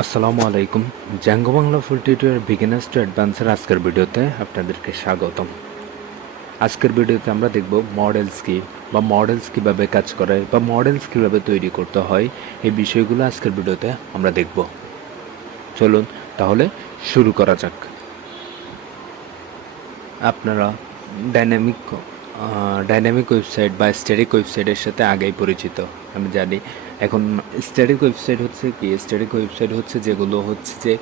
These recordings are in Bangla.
আসসালামু আলাইকুম। Django Bangla full tutorial beginners to অ্যাডভান্সের আজকের ভিডিওতে আপনাদেরকে স্বাগতম। আজকের ভিডিওতে আমরা দেখব মডেলস কি বা মডেলস কিভাবে কাজ করে বা মডেলস কিভাবে তৈরি করতে হয়, এই বিষয়গুলো আজকের ভিডিওতে আমরা দেখব। চলুন তাহলে শুরু করা যাক। আপনারা ডাইনামিক ডাইনামিক ওয়েবসাইট বা স্ট্যাটিক ওয়েবসাইটের সাথে আগেই পরিচিত, আমি জানি। এখন স্ট্যাটিক ওয়েবসাইট হচ্ছে কি? স্ট্যাটিক ওয়েবসাইট হচ্ছে যেগুলো হচ্ছে যে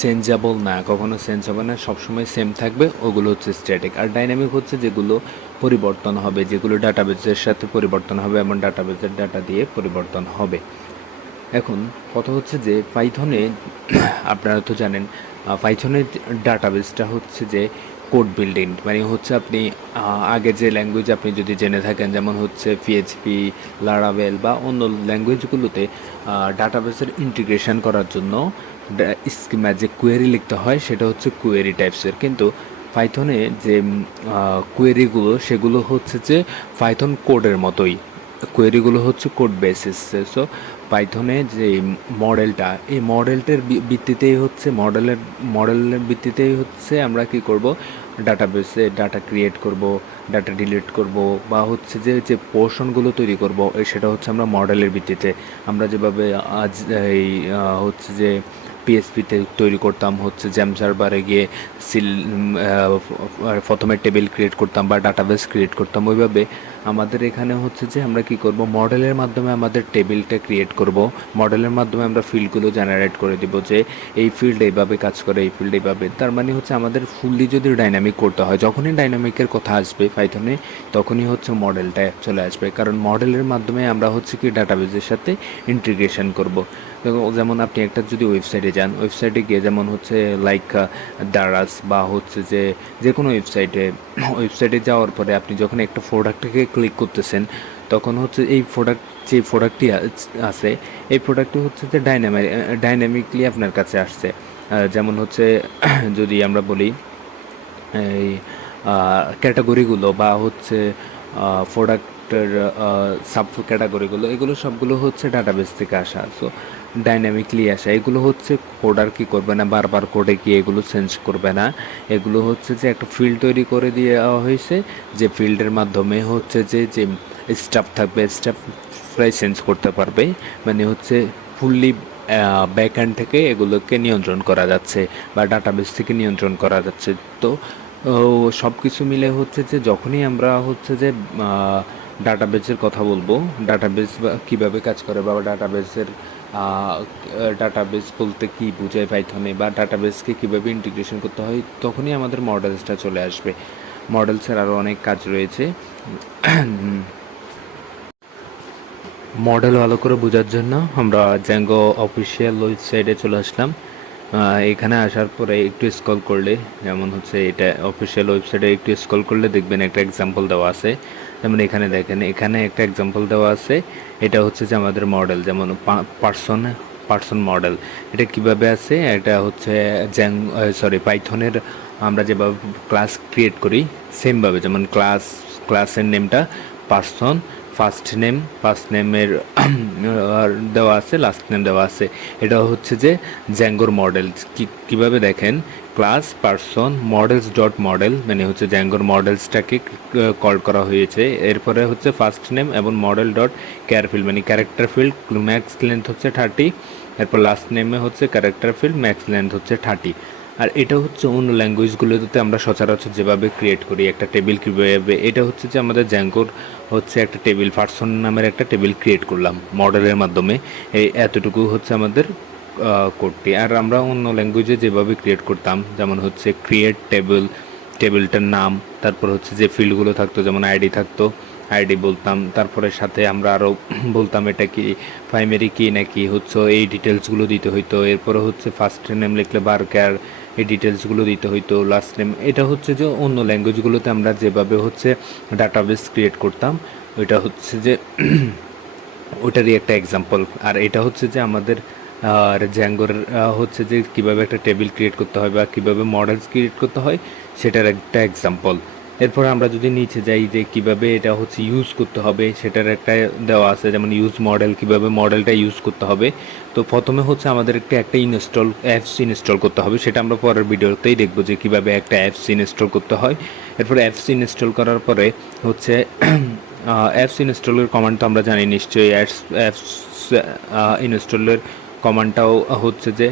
চেঞ্জেবল না, কখনো চেঞ্জ হবে না, সবসময় সেম থাকবে, ওগুলো হচ্ছে স্ট্যাটিক। আর ডাইনামিক হচ্ছে যেগুলো পরিবর্তন হবে, যেগুলো ডাটাবেসের সাথে পরিবর্তন হবে, এমন ডাটাবেসের ডাটা দিয়ে পরিবর্তন হবে। এখন কথা হচ্ছে যে পাইথনে আপনারা তো জানেন, পাইথনের ডাটাবেসটা হচ্ছে যে কোড বিল্ডিং, মানে হচ্ছে আপনি আগে যে ল্যাঙ্গুয়েজ আপনি যদি জেনে থাকেন, যেমন হচ্ছে পিএইচপি, লারাভেল বা অন্য ল্যাঙ্গুয়েজগুলোতে ডাটাবেসের ইন্টিগ্রেশন করার জন্য স্কিমা যে কোয়েরি লিখতে হয় সেটা হচ্ছে কোয়েরি টাইপসের। কিন্তু পাইথনে যে কোয়েরিগুলো সেগুলো হচ্ছে যে পাইথন কোডের মতোই, কোয়েরিগুলো হচ্ছে কোড বেসিস। সো পাইথনে যে মডেলটা, এই মডেলটার ভিত্তিতেই হচ্ছে মডেলের ভিত্তিতেই হচ্ছে আমরা কি করব, ডাটাবেসে ডাটা ক্রিয়েট করব, ডাটা ডিলিট করব, বা হচ্ছে যে যে পোর্শনগুলো তৈরি করব সেটা হচ্ছে আমরা মডেলের ভিত্তিতে। আমরা যেভাবে আজ এই হচ্ছে যে পিএসপিতে তৈরি করতাম, হচ্ছে জ্যাম সার্ভারে গিয়ে সিল প্রথমে টেবিল ক্রিয়েট করতাম বা ডাটাবেস ক্রিয়েট করতাম, ওইভাবে আমাদের এখানে হচ্ছে যে আমরা কি করব, মডেলের মাধ্যমে আমাদের টেবিলটা ক্রিয়েট করব। মডেলের মাধ্যমে আমরা ফিল্ডগুলো জেনারেট করে দিব যে এই ফিল্ড এইভাবে কাজ করে, এই ফিল্ড এইভাবে। তার মানে হচ্ছে আমাদের ফুললি যদি ডাইনামিক করতে হয়, যখনই ডাইনামিকের কথা আসবে পাইথনে, তখনই হচ্ছে মডেলটা চলে আসবে। কারণ মডেলের মাধ্যমে আমরা হচ্ছে কি ডাটাবেসের সাথে ইন্টিগ্রেশন করব। যেমন আপনি একটা যদি ওয়েবসাইটে যান, ওয়েবসাইটে গিয়ে যেমন হচ্ছে লাইক দারাজ বা হচ্ছে যে যে কোনো ওয়েবসাইটে যাওয়ার পরে আপনি যখন একটা প্রোডাক্টকে ক্লিক করতেছেন, তখন হচ্ছে এই যে প্রোডাক্টটি আছে, এই প্রোডাক্টটি হচ্ছে যে ডাইনামিকলি আপনার কাছে আসছে। যেমন হচ্ছে যদি আমরা বলি এই ক্যাটাগরিগুলো বা হচ্ছে প্রোডাক্টের সাব ক্যাটাগরিগুলো, এগুলো সবগুলো হচ্ছে ডাটাবেস থেকে আসা। সো ডাইনামিকলি আসা, এগুলো হচ্ছে কোডার কি করবে না, বারবার কোডে গিয়ে এগুলো চেঞ্জ করবে না। এগুলো হচ্ছে যে একটা ফিল্ড তৈরি করে দেওয়া হয়েছে, যে ফিল্ডের মাধ্যমে হচ্ছে যে যে স্টাফ থাকবে, স্টাফ প্রায় চেঞ্জ করতে পারবে। মানে হচ্ছে ফুললি ব্যাকএন্ড থেকে এগুলোকে নিয়ন্ত্রণ করা যাচ্ছে বা ডাটাবেস থেকে নিয়ন্ত্রণ করা যাচ্ছে। তো সব কিছু মিলে হচ্ছে যে যখনই আমরা হচ্ছে যে ডাটাবেসের কথা বলবো, ডাটাবেস কীভাবে কাজ করে বা ডাটাবেস বলতে কী বোঝায় পাইথনে, বা ডাটাবেসকে কীভাবে ইন্টিগ্রেশন করতে হয়, তখনই আমাদের মডেলসটা চলে আসবে। মডেলসের আরও অনেক কাজ রয়েছে। মডেল ভালো করে বোঝার জন্য আমরা জ্যাঙ্গো অফিসিয়াল ওয়েবসাইটে চলে আসলাম। এখানে আসার পরে একটু স্ক্রল করলে, যেমন হচ্ছে এটা অফিসিয়াল ওয়েবসাইটে একটু স্ক্রল করলে দেখবেন একটা এক্সাম্পল দেওয়া আছে। যেমন এখানে দেখেন, এখানে একটা এক্সাম্পল দেওয়া আছে। এটা হচ্ছে যে আমাদের মডেল, যেমন পার্সন মডেল। এটা কিভাবে আছে, এটা হচ্ছে পাইথনের আমরা যেভাবে ক্লাস ক্রিয়েট করি সেমভাবে, যেমন ক্লাসের নেমটা পার্সন, ফার্স্ট নেমের দেওয়া আছে, লাস্ট নেম দেওয়া আছে। এটা হচ্ছে যে জ্যাঙ্গোর মডেল। কীভাবে দেখেন, class person models dot model, মানে হচ্ছে জ্যাঙ্গোর মডেলসটাকে কল করা হয়েছে। এরপরে হচ্ছে ফার্স্ট নেম এবং মডেল ডট ক্যারফিল্ড, মানে ক্যারেক্টার ফিল্ড ম্যাক্স লেন্থ হচ্ছে 30। এরপর লাস্ট নেমে হচ্ছে ক্যারেক্টার ফিল্ড ম্যাক্স লেন্থ হচ্ছে 30। আর এটা হচ্ছে অন্য ল্যাঙ্গুয়েজগুলোতে আমরা সচরাচর যেভাবে ক্রিয়েট করি একটা টেবিল, কীভাবে এটা হচ্ছে যে আমাদের জ্যাঙ্গোর হচ্ছে একটা টেবিল, পার্সন নামের একটা টেবিল ক্রিয়েট করলাম মডেলের মাধ্যমে। এই এতটুকু হচ্ছে আমাদের কোডটি। আর আমরা অন্য ল্যাঙ্গুয়েজে যেভাবে ক্রিয়েট করতাম, যেমন হচ্ছে ক্রিয়েট টেবিলটার নাম, তারপর হচ্ছে যে ফিল্ডগুলো থাকতো, যেমন আইডি থাকতো, আইডি বলতাম, তারপরে সাথে আমরা আরও বলতাম এটা কি প্রাইমারি কি নাকি, হচ্ছে এই ডিটেলসগুলো দিতে হইতো। এরপরে হচ্ছে ফার্স্ট নেম লিখলে বারকার, এই ডিটেলসগুলো দিতে হইতো, লাস্ট নেম। এটা হচ্ছে যে অন্য ল্যাঙ্গুয়েজগুলোতে আমরা যেভাবে হচ্ছে ডাটাবেস ক্রিয়েট করতাম, ওইটা হচ্ছে যে ওটারই একটা এক্সাম্পল। আর এটা হচ্ছে যে আমাদের জ্যাঙ্গোর হচ্ছে যে কীভাবে একটা টেবিল ক্রিয়েট করতে হয় বা কীভাবে মডেলস ক্রিয়েট করতে হয়, সেটার একটা এক্সাম্পল। এরপরে আমরা যদি নিচে যাই যে কিভাবে এটা হচ্ছে ইউজ করতে হবে সেটার একটা দেওয়া আছে, যেমন ইউজ মডেল, কিভাবে মডেলটা ইউজ করতে হবে। তো প্রথমে হচ্ছে আমাদের একটা অ্যাপস ইনস্টল করতে হবে, সেটা আমরা পরের ভিডিওতেই দেখবো যে কিভাবে একটা অ্যাপস ইনস্টল করতে হয়। এরপর অ্যাপস ইনস্টল করার পরে হচ্ছে অ্যাপস ইনস্টলের কমান্ড তো আমরা জানি নিশ্চয়ই। অ্যাপস ইনস্টলের কমান্ডটাও হচ্ছে যে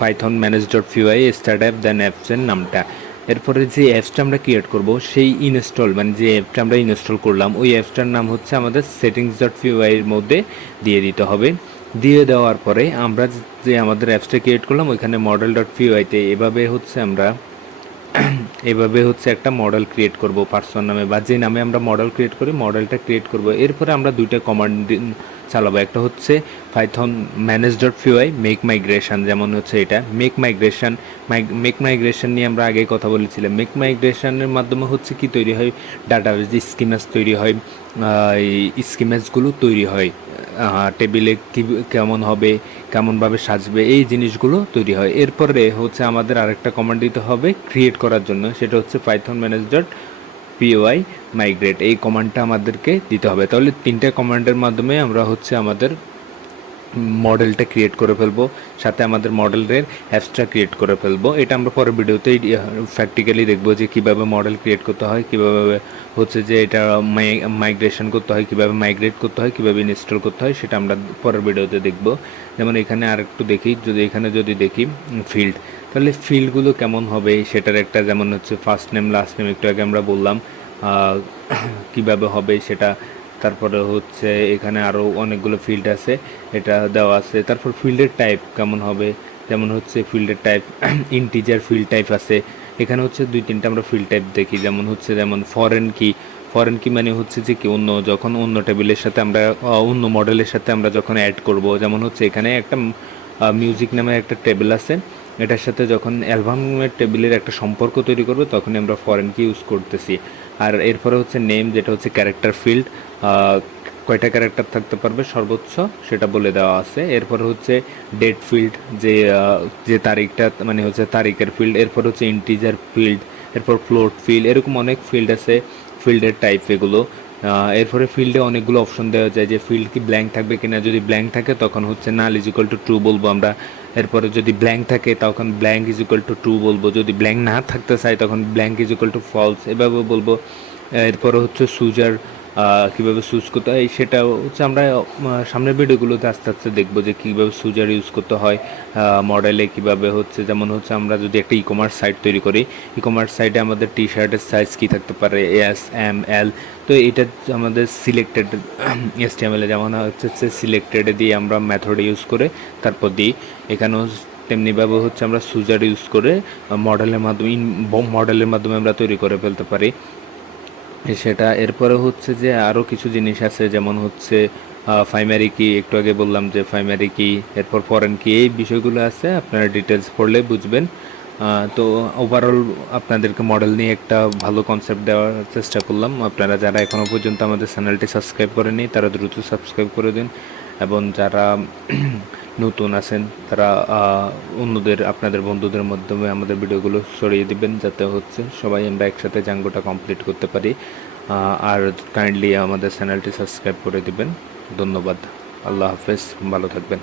পাইথন manage.py স্টার্ট অ্যাপ দেন অ্যাপসের নামটা। এরপরে যে অ্যাপসটা আমরা ক্রিয়েট করব সেই ইনস্টল মানে যে অ্যাপটা আমরা ইনস্টল করলাম ওই অ্যাপসটার নাম হচ্ছে আমাদের settings.py এর মধ্যে দিয়ে দিতে হবে। দিয়ে দেওয়ার পরে আমরা যে আমাদের অ্যাপসটা ক্রিয়েট করলাম ওইখানে model.py-তে এভাবে হচ্ছে একটা মডেল ক্রিয়েট করব পার্সন নামে, বা যে নামে আমরা মডেল ক্রিয়েট করি মডেলটা ক্রিয়েট করব। এরপরে আমরা দুইটা কমান্ড চালাবো, একটা হচ্ছে পাইথন manage.py মেক মাইগ্রেশন, যেমন হচ্ছে এটা মেক মাইগ্রেশন নিয়ে আমরা আগে কথা বলেছিলাম। মেক মাইগ্রেশনের মাধ্যমে হচ্ছে কি তৈরি হয়, ডাটাবেজ স্কিমেজ তৈরি হয়, এই স্কিমেজগুলো তৈরি হয়, টেবিলে কি কেমন হবে, কেমনভাবে সাজবে, এই জিনিসগুলো তৈরি হয়। এরপরে হচ্ছে আমাদের আরেকটা কমান্ড দিতে হবে ক্রিয়েট করার জন্য, সেটা হচ্ছে পাইথন manage.py মাইগ্রেট, এই কমান্ডটা আমাদেরকে দিতে হবে। তাহলে তিনটা কমান্ডের মাধ্যমে আমরা হচ্ছে আমাদের মডেলটা ক্রিয়েট করে ফেলবো, সাথে আমাদের মডেলের অ্যাপসটা ক্রিয়েট করে ফেলবো। এটা আমরা পরের ভিডিওতেই প্র্যাকটিক্যালি দেখবো যে কীভাবে মডেল ক্রিয়েট করতে হয়, কীভাবে হচ্ছে যে এটা মাইগ্রেশন করতে হয়, কীভাবে মাইগ্রেট করতে হয়, কীভাবে ইনস্টল করতে হয়, সেটা আমরা পরের ভিডিওতে দেখবো। যেমন এখানে আর একটু দেখি, যদি দেখি ফিল্ড, তাহলে ফিল্ডগুলো কেমন হবে সেটার একটা, যেমন হচ্ছে ফার্স্ট নেম লাস্ট নেম একটু আগে আমরা বললাম কীভাবে হবে সেটা। তারপরে হচ্ছে এখানে আরও অনেকগুলো ফিল্ড আছে, এটা দেওয়া আছে। তারপর ফিল্ডের টাইপ কেমন হবে, যেমন হচ্ছে ফিল্ডের টাইপ ইন্টিজার ফিল্ড টাইপ আছে। এখানে হচ্ছে দুই তিনটা আমরা ফিল্ড টাইপ দেখি, যেমন ফরেন কি মানে হচ্ছে যে কি যখন অন্য টেবিলের সাথে আমরা অন্য মডেলের সাথে আমরা যখন অ্যাড করব, যেমন হচ্ছে এখানে একটা মিউজিক নামে একটা টেবিল আছে, এটার সাথে যখন অ্যালবামের টেবিলের একটা সম্পর্ক তৈরি করবে তখনই আমরা ফরেন কি ইউজ করতেছি। আর এরপরে হচ্ছে নেম, যেটা হচ্ছে ক্যারেক্টার ফিল্ড, কয়টা ক্যারেক্টার থাকতে পারবে সর্বোচ্চ সেটা বলে দেওয়া আছে। এরপর হচ্ছে ডেট ফিল্ড, যে তারিখটা মানে হচ্ছে তারিখের ফিল্ড। এরপর হচ্ছে ইন্টিজার ফিল্ড, এরপর ফ্লোট ফিল্ড, এরকম অনেক ফিল্ড আছে, ফিল্ডের টাইপ এগুলো। এরপরে ফিল্ডে অনেকগুলো অপশন দেওয়া যায় যে ফিল্ড কি ব্ল্যাঙ্ক থাকবে কিনা, যদি ব্ল্যাঙ্ক থাকে তখন হচ্ছে null is equal to true বলবো আমরা। এরপরে যদি ব্ল্যাঙ্ক থাকে তখন blank is equal to true বলবো, যদি ব্ল্যাঙ্ক না থাকতে চাই তখন blank is equal to false, এভাবে বলবো। এরপরে হচ্ছে সুজার, কীভাবে সুজ করতে হয় সেটা হচ্ছে আমরা সামনের ভিডিওগুলোতে আস্তে আস্তে দেখবো যে কীভাবে সুজার ইউজ করতে হয় মডেলে, কীভাবে হচ্ছে, যেমন হচ্ছে আমরা যদি একটা ই কমার্স সাইট তৈরি করি, ই কমার্স সাইটে আমাদের টি শার্টের সাইজ কী থাকতে পারে, এস এম এল। তো এটা আমাদের সিলেক্টেড HTML যেমন হচ্ছে সিলেক্টেডে দিয়ে আমরা মেথড ইউজ করে তারপর দিই। এখানেও তেমনিভাবে হচ্ছে আমরা সুজার ইউজ করে মডেলের মাধ্যমে আমরা তৈরি করে ফেলতে পারি সেটা। এরপরে হচ্ছে যে আরও কিছু জিনিস আছে, যেমন হচ্ছে প্রাইমারি কি, একটু আগে বললাম যে প্রাইমারি কি, এরপর ফরেন কি, এই বিষয়গুলো আছে, আপনারা ডিটেলস পড়লে বুঝবেন। তো ওভারঅল আপনাদেরকে মডেল নিয়ে একটা ভালো কনসেপ্ট দেওয়ার চেষ্টা করলাম। আপনারা যারা এখনও পর্যন্ত আমাদের চ্যানেলটি সাবস্ক্রাইব করেনি তারা দ্রুত সাবস্ক্রাইব করে দিন, এবং যারা নতুন আছেন তারা আপনাদের বন্ধুদের মাধ্যমে আমাদের ভিডিওগুলো ছড়িয়ে দিবেন, যাতে হচ্ছে সবাই আমরা একসাথে জাঙ্গোটা কমপ্লিট করতে পারি। আর কাইন্ডলি আমাদের চ্যানেলটি সাবস্ক্রাইব করে দিবেন। ধন্যবাদ। আল্লাহ হাফেজ, ভালো থাকবেন।